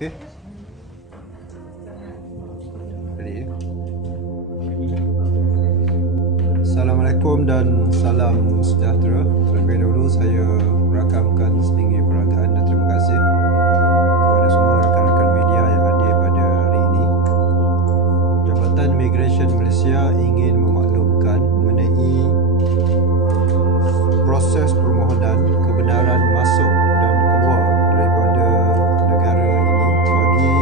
Okey. Ready? Assalamualaikum dan salam sejahtera. Terlebih dahulu saya merakamkan setinggi peragaan dan terima kasih kepada semua rakan-rakan media yang hadir pada hari ini. Jabatan Imigresen Malaysia ingin memaklumkan mengenai proses permohonan kebenaran masuk dan keluar daripada negara ini bagi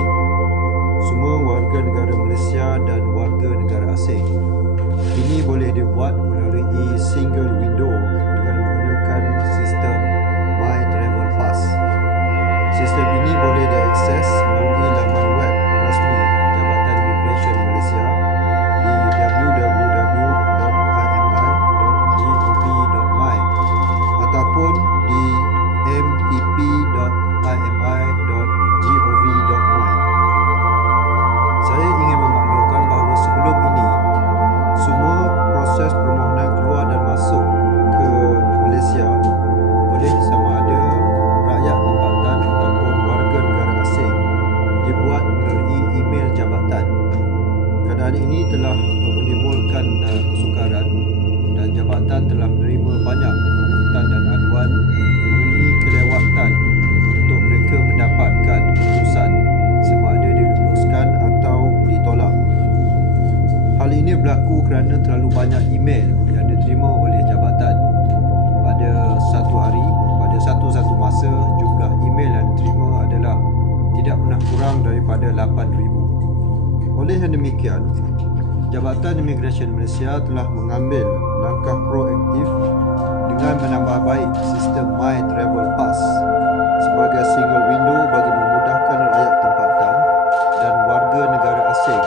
semua warga negara Malaysia dan warga negara asing. Ini boleh dibuat melalui single window dengan menggunakan sistem My Travel Pass. Sistem ini boleh diakses melalui laman web rasmi Jabatan Imigresen Malaysia di www.imi.gov.my ataupun di mpp.imi.gov.my. Saya ingin memaklumkan bahawa sebelum ini semua proses permohonan keluar dan masuk ke Malaysia oleh sama ada rakyat tempatan ataupun warga negara asing dibuat melalui email jabatan. Keadaan ini telah menimbulkan kesukaran dan jabatan telah menerima banyak runtutan dan aduan mengenai kelewatan untuk mereka mendapatkan keputusan sama ada diluluskan atau ditolak. Hal ini berlaku kerana terlalu banyak email yang diterima oleh jabatan. Pada satu hari, pada satu masa, jumlah email yang diterima adalah tidak pernah kurang daripada 8,000. Oleh yang demikian, Jabatan Imigresen Malaysia telah mengambil langkah proaktif dengan menambah baik sistem My Travel Pass sebagai single window bagi memudahkan rakyat tempatan dan warga negara asing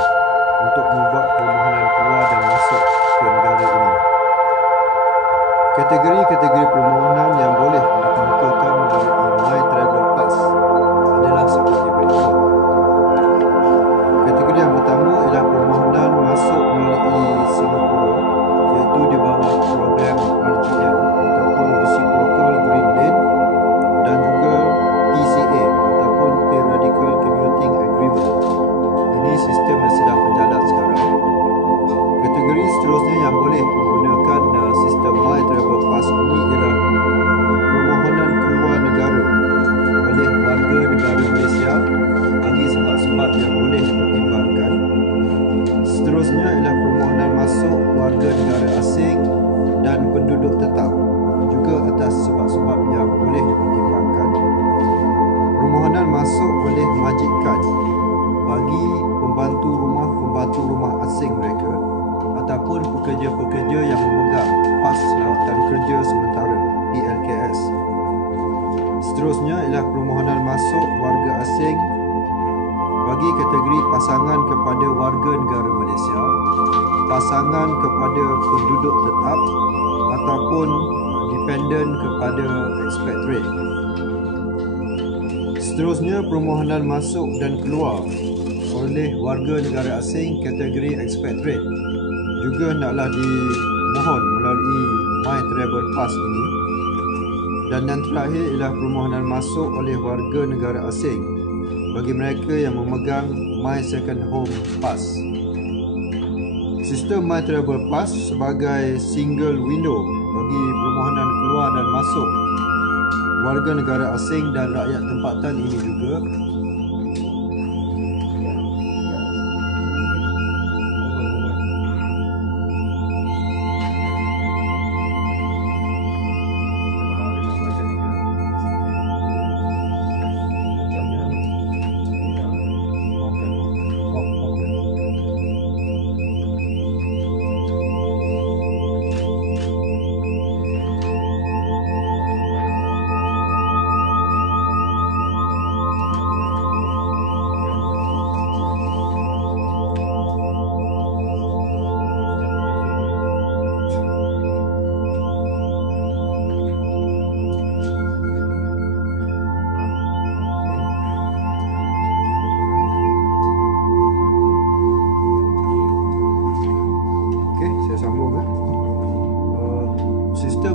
untuk membuat permohonan keluar dan masuk ke negara ini. Kategori-kategori permohonan yang boleh dikemukakan melalui My Travel Pass adalah seperti berikut. Kategori yang pertama ialah permohonan masuk melalui Singapura, iaitu di bawah program RGL ataupun Reciprocal Green Lane dan juga PCA ataupun Periodical Commuting Agreement. Ini sistem yang sedang berjalan sekarang. Kategori seterusnya yang boleh menggunakan sistem My Travel Pass ini ialah permohonan keluar negara oleh warga negara Malaysia bagi sebab-sebab yang boleh dipertimbangkan. Seterusnya ialah permohonan masuk warga negara asing dan penduduk tetap juga atas sebab-sebab yang boleh dipertimbangkan. Permohonan masuk oleh majikan bagi pembantu rumah asing mereka ataupun pekerja-pekerja yang memegang pas lawatan kerja sementara PLKS. Seterusnya ialah permohonan masuk warga asing bagi kategori pasangan kepada warga negara Malaysia, pasangan kepada penduduk tetap ataupun dependent kepada expatriate. Seterusnya permohonan masuk dan keluar oleh warga negara asing kategori expatriate juga hendaklah dimohon melalui My Travel Pass ini. Dan yang terakhir ialah permohonan masuk oleh warga negara asing bagi mereka yang memegang My Second Home Pass. Sistem My Travel Pass sebagai single window bagi permohonan keluar dan masuk warga negara asing dan rakyat tempatan ini juga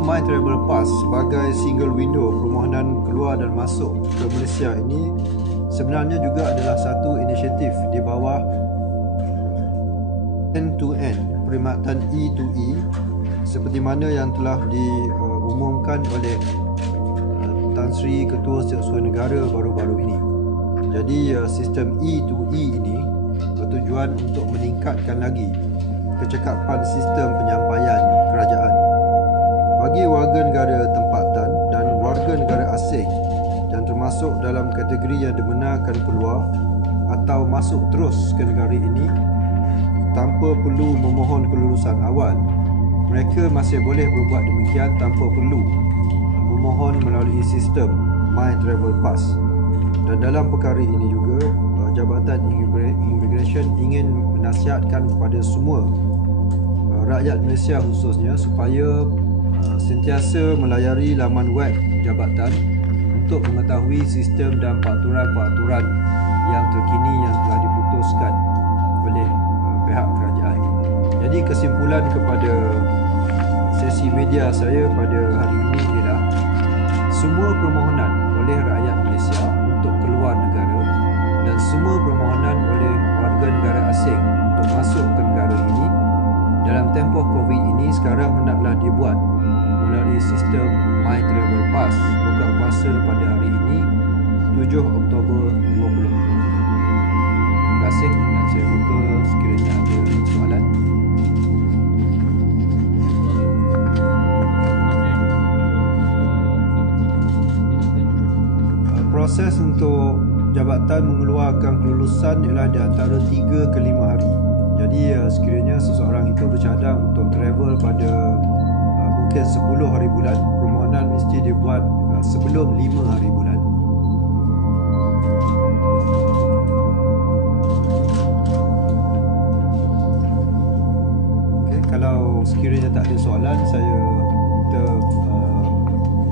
My Travel Pass sebagai single window permohonan keluar dan masuk ke Malaysia ini sebenarnya juga adalah satu inisiatif di bawah N2N, perkhidmatan E2E, seperti mana yang telah diumumkan oleh Tan Sri Ketua Setiausaha Negara baru-baru ini. Jadi sistem E2E ini bertujuan untuk meningkatkan lagi kecekapan sistem penyampaian kerajaan bagi warga negara tempatan dan warga negara asing yang termasuk dalam kategori yang dibenarkan keluar atau masuk terus ke negara ini tanpa perlu memohon kelulusan awal. Mereka masih boleh berbuat demikian tanpa perlu memohon melalui sistem My Travel Pass. Dan dalam perkara ini juga Jabatan Immigration ingin menasihatkan kepada semua rakyat Malaysia khususnya supaya sentiasa melayari laman web Jabatan untuk mengetahui sistem dan peraturan-peraturan yang terkini yang telah diputuskan oleh pihak kerajaan. Jadi kesimpulan kepada sesi media saya pada hari ini ialah semua permohonan oleh rakyat Malaysia untuk keluar negara dan semua permohonan oleh warga negara asing untuk masuk ke negara ini dalam tempoh COVID ini sekarang hendaklah dibuat melalui sistem My Travel Pass buka puasa pada hari ini 7 Oktober 2020. Terima kasih dan saya buka sekiranya ada soalan. Proses untuk jabatan mengeluarkan kelulusan ialah di antara 3 ke 5 hari. Jadi sekiranya seseorang itu bercadang untuk travel pada mungkin 10 hari bulan, permohonan mesti dibuat sebelum 5 hari bulan. Okay, kalau sekiranya tak ada soalan, saya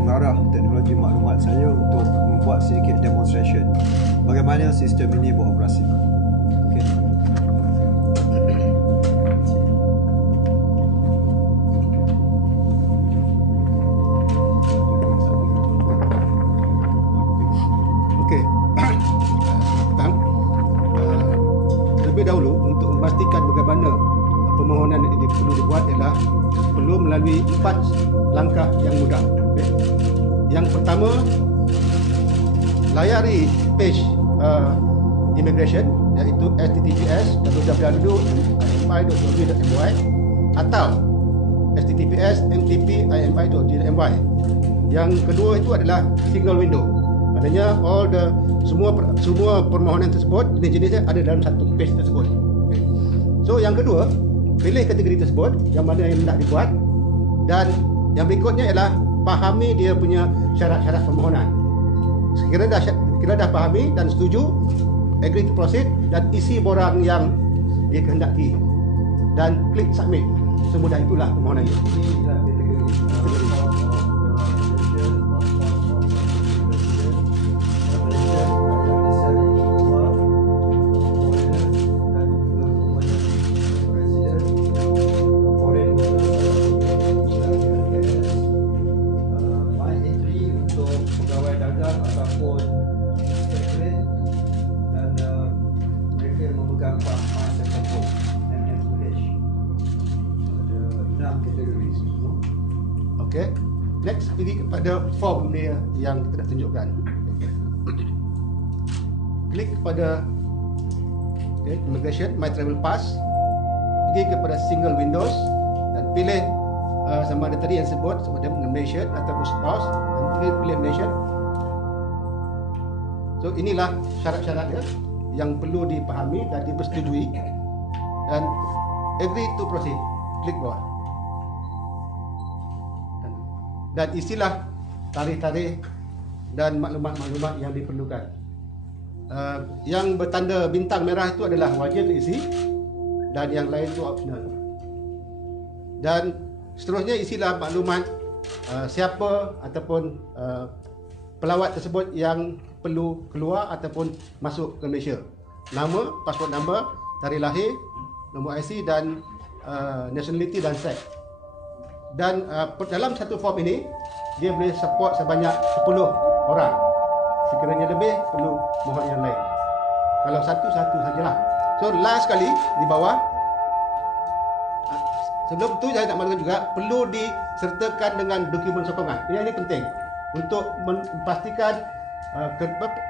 mengarah teknologi maklumat saya untuk membuat sedikit demonstration bagaimana sistem ini beroperasi. Okay. Lebih dahulu untuk memastikan bagaimana permohonan ini perlu dibuat ialah perlu melalui 4 langkah yang mudah. Okay. Yang pertama, layari page immigration iaitu https://www.imi.gov.my atau https://mtp.imi.gov.my. Yang kedua itu adalah single window. Maknanya semua permohonan tersebut jenis-jenisnya ada dalam satu page tersebut. Okay. So yang kedua, pilih kategori tersebut yang mana yang nak dibuat, dan yang berikutnya ialah pahami dia punya syarat-syarat permohonan. Sekiranya dah pahami dan setuju, agree to proceed dan isi borang yang dikehendaki dan klik submit. Semudah itulah permohonan itu. Okay. Next, pergi kepada form dia yang kita nak tunjukkan. Klik kepada Immigration, My Travel Pass. Pergi kepada Single Windows dan pilih sama ada tadi yang sebut nation ataupun spouse, dan pilih nation. So inilah syarat-syarat dia yang perlu dipahami dan dipersetujui, dan agree to proceed. Klik bawah. Dan isilah tarikh-tarikh dan maklumat-maklumat yang diperlukan. Yang bertanda bintang merah itu adalah wajib diisi dan yang lain itu optional. Dan seterusnya isilah maklumat siapa ataupun pelawat tersebut yang perlu keluar ataupun masuk ke Malaysia. Nama, pasport number, tarikh lahir, nombor IC dan nationality dan seks. Dan dalam satu form ini dia boleh support sebanyak 10 orang, Sekiranya lebih, perlu mohon yang lain. Kalau satu sajalah. So last kali di bawah, sebelum itu saya nak maklumkan juga perlu disertakan dengan dokumen sokongan. Ini penting untuk memastikan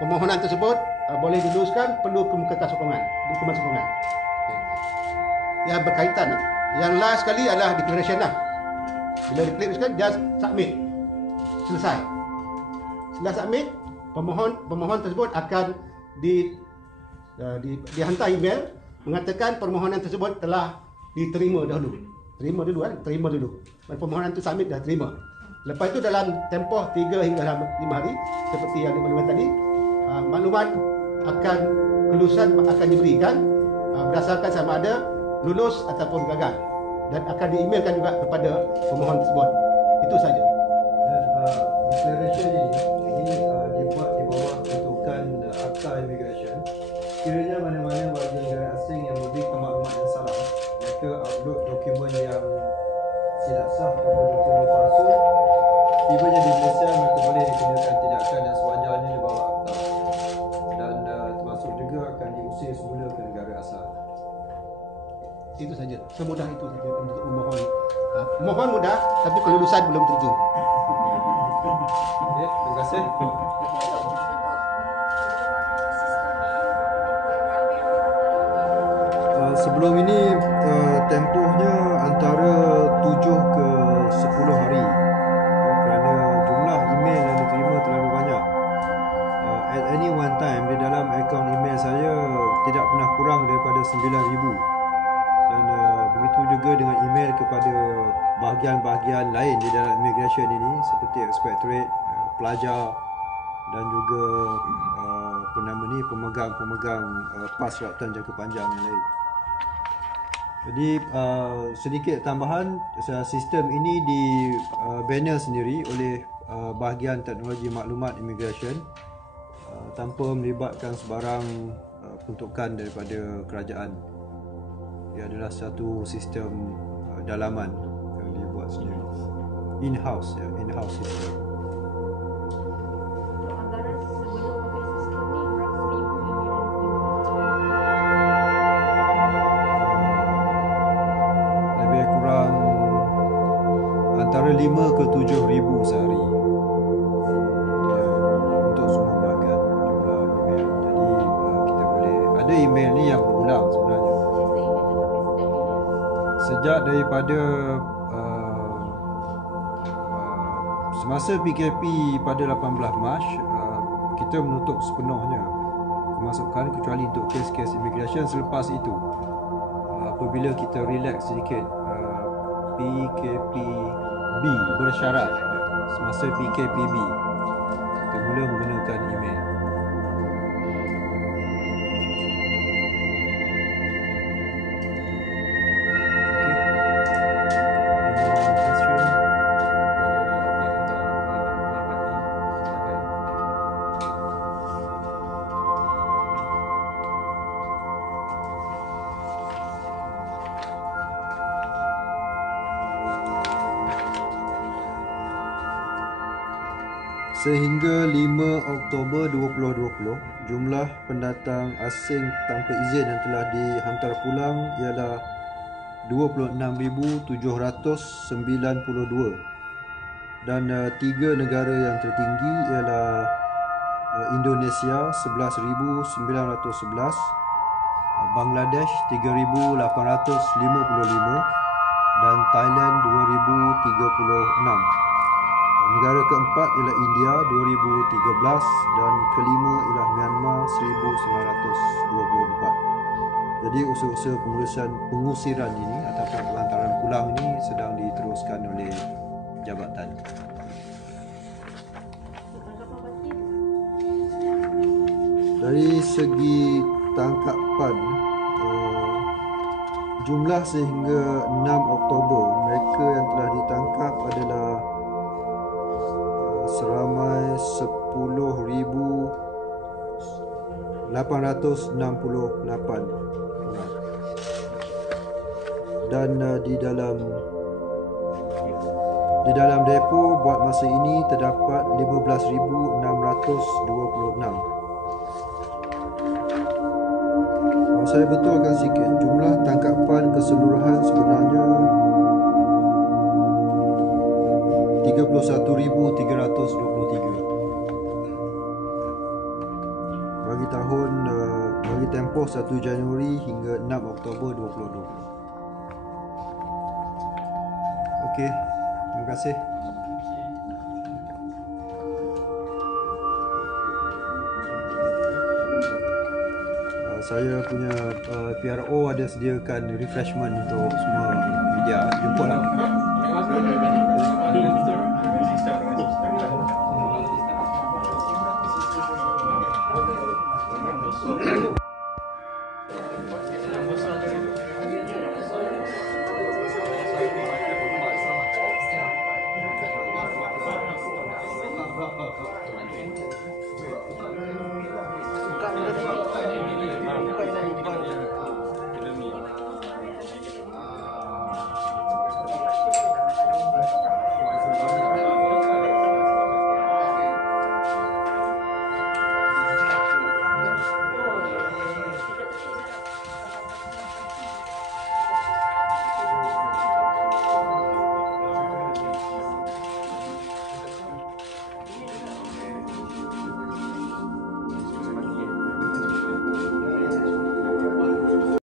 permohonan tersebut boleh diluluskan, perlu kemukakan sokongan, dokumen sokongan. Yang berkaitan. Yang last kali adalah declaration lah. Bila declaration, just submit. Selesai. Setelah submit, pemohon tersebut akan dihantar email mengatakan permohonan tersebut telah diterima dahulu. Terima dulu. Permohonan itu submit dah terima. Lepas itu dalam tempoh 3 hingga 5 hari seperti yang dimaklumkan tadi, maklumat akan kelulusan akan diberikan berdasarkan sama ada lulus ataupun gagal, dan akan diemailkan juga kepada pemohon tersebut. Itu saja. Dan declaration ini dibuat di bawah bentukan Akta Immigration. Kiranya mana-mana warga negara asing yang memberikan maklumat yang salah, mereka upload dokumen yang tidak sah ataupun dokumen palsu, tibanya di Malaysia mereka boleh dikenakan tindakan yang sewajarnya di bawah Akta, dan termasuk juga akan diusir semula ke negara asal. Itu saja. Semudah itu saja untuk memohon. Mohon mudah, tapi kelulusan belum tentu. Okay, terima kasih. Sebelum ini tempohnya antara 7 ke 10 hari, kerana jumlah email yang diterima terlalu banyak. At any one time di dalam akaun email saya tidak pernah kurang daripada 9,000, dan begitu juga dengan email kepada bahagian-bahagian lain di dalam immigration ini seperti expectorate, pelajar, dan juga pemegang pas rawatan jangka panjang yang lain. Jadi sedikit tambahan, sistem ini di-banner sendiri oleh bahagian teknologi maklumat immigration tanpa melibatkan sebarang peruntukan daripada kerajaan. Ia adalah satu sistem dalaman yang dibuat sendiri, in-house system. Anggaran sebelum pakai sistem ni berapa ribu ini? Lebih kurang antara 5 ke 7 ribu sehari untuk semua bahagian jumlah email. Jadi kita boleh ada email ni yang berulang sebenarnya. Sejak daripada semasa PKP pada 18 Mac, kita menutup sepenuhnya kemasukan kecuali untuk kes-kes immigration. Selepas itu, apabila kita relax sedikit PKPB bersyarat, semasa PKPB kita mula menggunakan email. Sehingga 5 Oktober 2020, jumlah pendatang asing tanpa izin yang telah dihantar pulang ialah 26,792, dan 3 negara yang tertinggi ialah Indonesia 11,911, Bangladesh 3,855 dan Thailand 2,036. Negara keempat ialah India 2013 dan kelima ialah Myanmar 1924. Jadi usaha-usaha pengusiran ini ataupun pelantaran pulang ini sedang diteruskan oleh jabatan. Dari segi tangkapan, jumlah sehingga 6 Oktober mereka yang telah ditangkap adalah seramai 10,868 orang. Dan di dalam Di dalam depo buat masa ini terdapat 15,626. Saya betulkan sikit, jumlah tangkapan keseluruhan sebenarnya 31,323 bagi tahun bagi tempoh 1 Januari hingga 6 Oktober 2020. Okey, terima kasih. Saya punya PRO ada sediakan refreshment untuk semua media. Jumpalah.